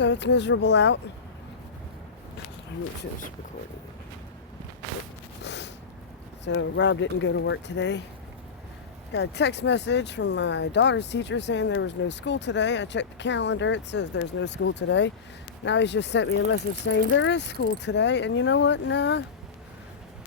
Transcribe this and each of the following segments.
so it's miserable out. I'm just recording. So Rob didn't go to work today. Got a text message from my daughter's teacher saying there was no school today. I checked the calendar. It says there's no school today. Now he's just sent me a message saying there is school today. And you know what? Nah,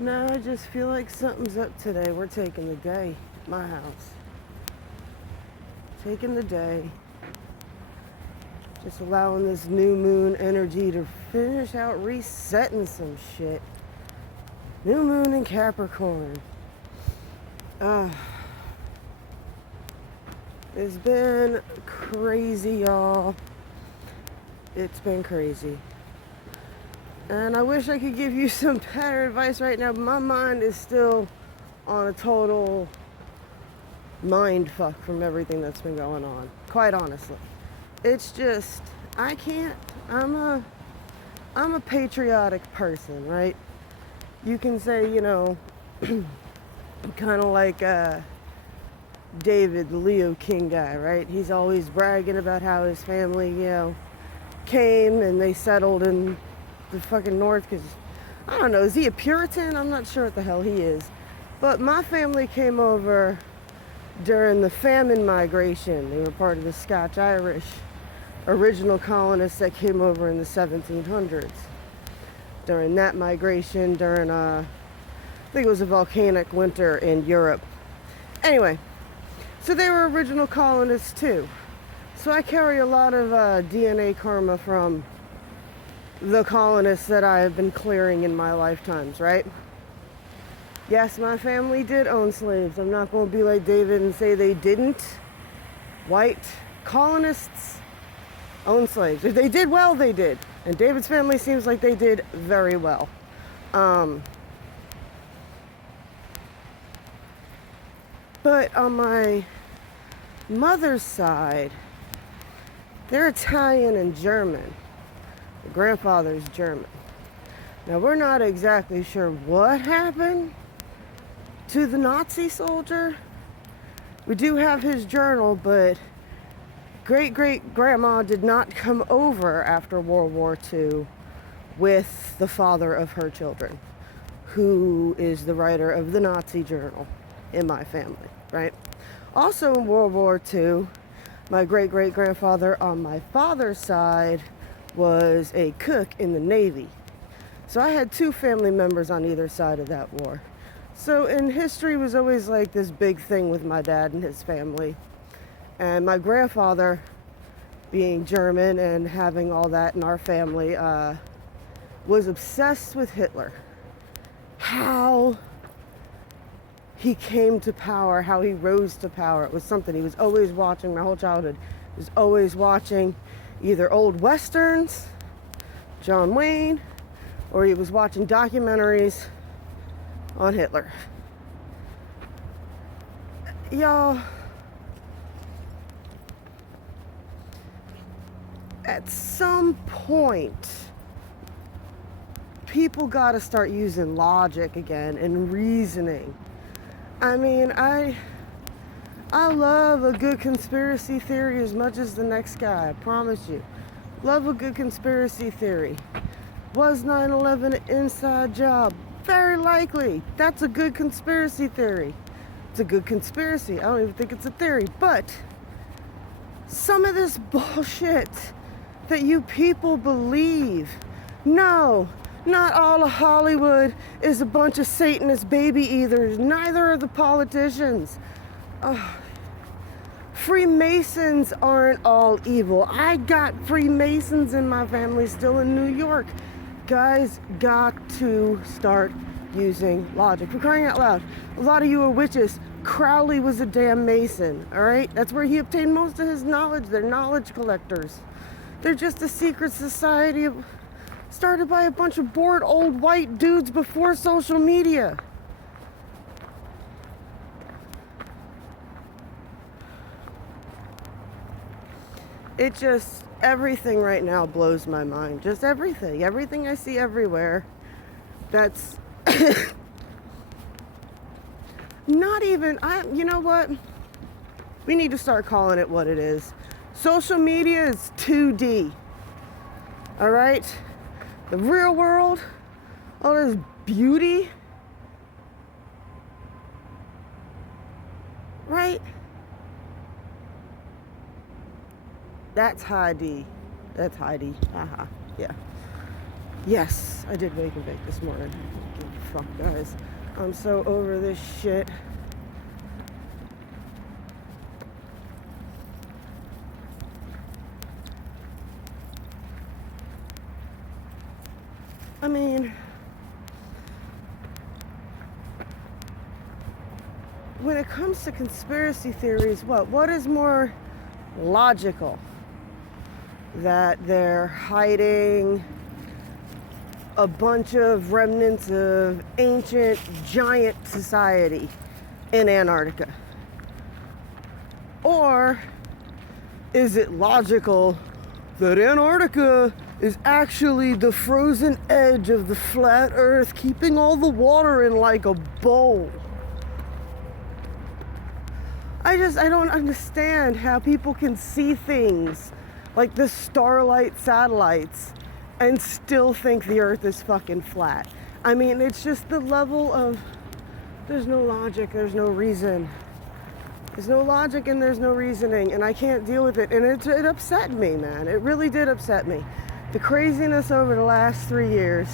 I just feel like something's up today. We're taking the day at my house. Taking the day. Just allowing this new moon energy to finish out resetting some shit. New moon in Capricorn. It's been crazy, y'all. It's been crazy. And I wish I could give you some better advice right now, but my mind is still on a total mind fuck from everything that's been going on. Quite honestly. It's just, I can't, I'm a patriotic person, right? You can say, you know, kind of like David, the Leo King guy, right? He's always bragging about how his family, you know, came and they settled in the fucking north because, I don't know, is he a Puritan? I'm not sure what the hell he is. But my family came over during the famine migration. They were part of the Scotch-Irish original colonists that came over in the 1700s. During that migration, during, I think it was a volcanic winter in Europe. Anyway, so they were original colonists too. So I carry a lot of DNA karma from the colonists that I have been clearing in my lifetimes, right? Yes, my family did own slaves. I'm not going to be like David and say they didn't. White colonists owned slaves. If they did well, they did. And David's family seems like they did very well. But on my mother's side, they're Italian and German. The grandfather's German. Now, we're not exactly sure what happened to the Nazi soldier. We do have his journal, but great-great-grandma did not come over after World War II with the father of her children, who is the writer of the Nazi journal in my family, right? Also in World War II, my great-great-grandfather on my father's side was a cook in the Navy. So I had two family members on either side of that war. So in history was always like this big thing with my dad and his family. And my grandfather, being German and having all that in our family, was obsessed with Hitler. How he came to power, how he rose to power. It was something he was always watching my whole childhood. He was always watching either old westerns, John Wayne, or he was watching documentaries on Hitler. Y'all, at some point, people gotta start using logic again and reasoning. I mean, I love a good conspiracy theory as much as the next guy, I promise you. Love a good conspiracy theory. Was 9/11 an inside job? Very likely. That's a good conspiracy theory. It's a good conspiracy. I don't even think it's a theory. But some of this bullshit that you people believe, no, not all of Hollywood is a bunch of Satanist baby eaters. Neither are the politicians. Freemasons aren't all evil. I got Freemasons in my family still in New York. Guys got to start using logic. For crying out loud, a lot of you are witches. Crowley was a damn Mason, all right? That's where he obtained most of his knowledge. They're knowledge collectors. They're just a secret society started by a bunch of bored old white dudes before social media. It just, everything right now blows my mind. Just everything. Everything I see everywhere. That's not even, you know what? We need to start calling it what it is. Social media is 2D. All right? The real world, all this beauty, right? That's Heidi. That's Heidi. Haha. Yeah. Yes, I did wake and bake this morning. Fuck, guys. I'm so over this shit. I mean, when it comes to conspiracy theories, what is more logical? That they're hiding a bunch of remnants of ancient giant society in Antarctica? Or is it logical that Antarctica is actually the frozen edge of the flat earth, keeping all the water in like a bowl? I don't understand how people can see things like the Starlight satellites and still think the earth is fucking flat. I mean, it's just the level of, there's no logic, there's no reason. There's no logic and there's no reasoning, and I can't deal with it. And it upset me, man. It really did upset me. The craziness over the last 3 years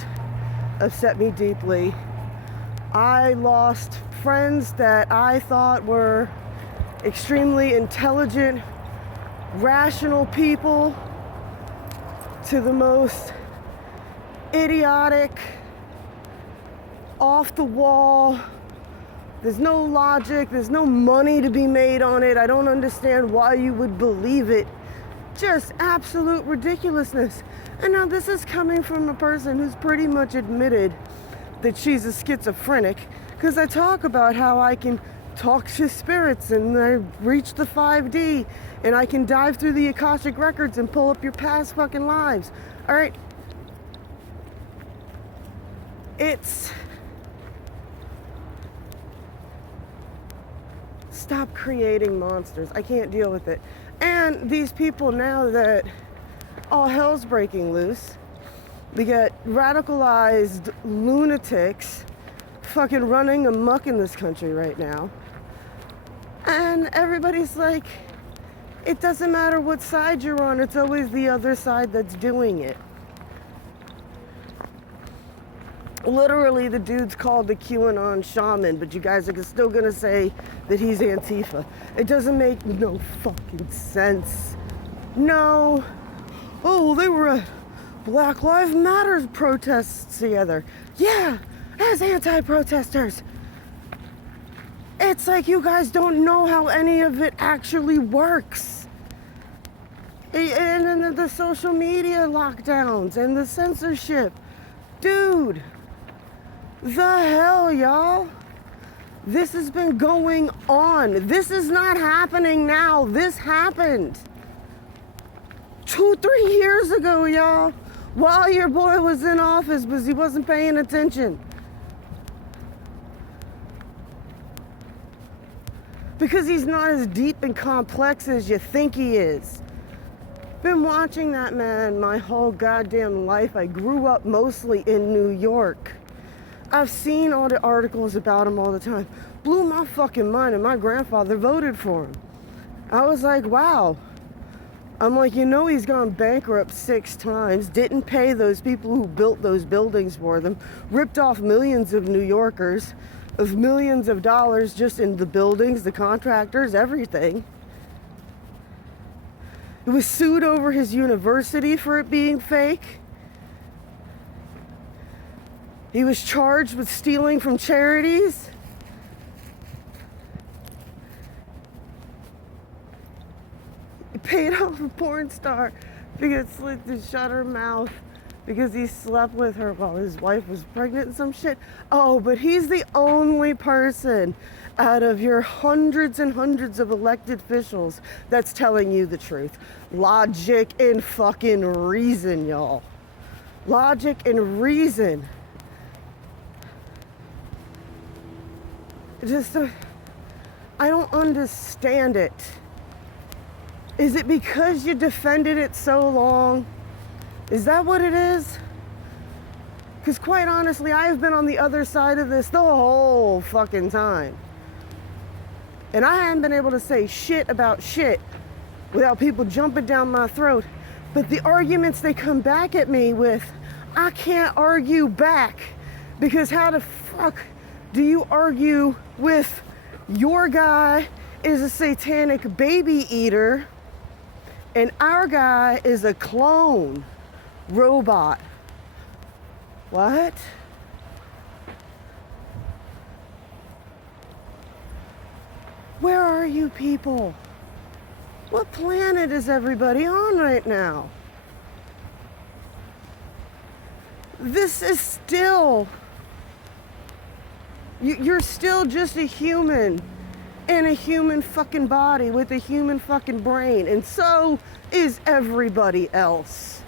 upset me deeply. I lost friends that I thought were extremely intelligent, rational people to the most idiotic, off the wall. There's no logic, there's no money to be made on it. I don't understand why you would believe it. Just absolute ridiculousness. And now this is coming from a person who's pretty much admitted that she's a schizophrenic, because I talk about how I can talk to spirits and I reach the 5D and I can dive through the Akashic records and pull up your past fucking lives. All right. Stop creating monsters. I can't deal with it. And these people, now that all hell's breaking loose, we got radicalized lunatics fucking running amok in this country right now. And everybody's like, it doesn't matter what side you're on, it's always the other side that's doing it. Literally, the dude's called the QAnon shaman, but you guys are still gonna say that he's Antifa. It doesn't make no fucking sense. No. Oh, they were at Black Lives Matter protests together. Yeah, as anti-protesters. It's like you guys don't know how any of it actually works. And then the social media lockdowns and the censorship. Dude, the hell, y'all? This has been going on. This is not happening now. This happened 2-3 years ago, y'all, while your boy was in office, because he wasn't paying attention. Because he's not as deep and complex as you think he is. Been watching that man my whole goddamn life. I grew up mostly in New York. I've seen all the articles about him all the time. Blew my fucking mind, and my grandfather voted for him. I was like, wow. I'm like, you know, he's gone bankrupt 6 times, didn't pay those people who built those buildings for them, ripped off millions of New Yorkers of millions of dollars just in the buildings, the contractors, everything. He was sued over his university for it being fake. He was charged with stealing from charities. He paid off a porn star to get slit to shut her mouth because he slept with her while his wife was pregnant and some shit. Oh, but he's the only person out of your hundreds and hundreds of elected officials that's telling you the truth. Logic and fucking reason, y'all. Logic and reason. I don't understand it. Is it because you defended it so long Is that what it is? Because quite honestly, I have been on the other side of this the whole fucking time. And I haven't been able to say shit about shit without people jumping down my throat. But the arguments they come back at me with, I can't argue back. Because how the fuck do you argue with your guy is a satanic baby eater and our guy is a clone robot? What? Where are you people? What planet is everybody on right now? This is still, you're still just a human in a human fucking body with a human fucking brain, and so is everybody else.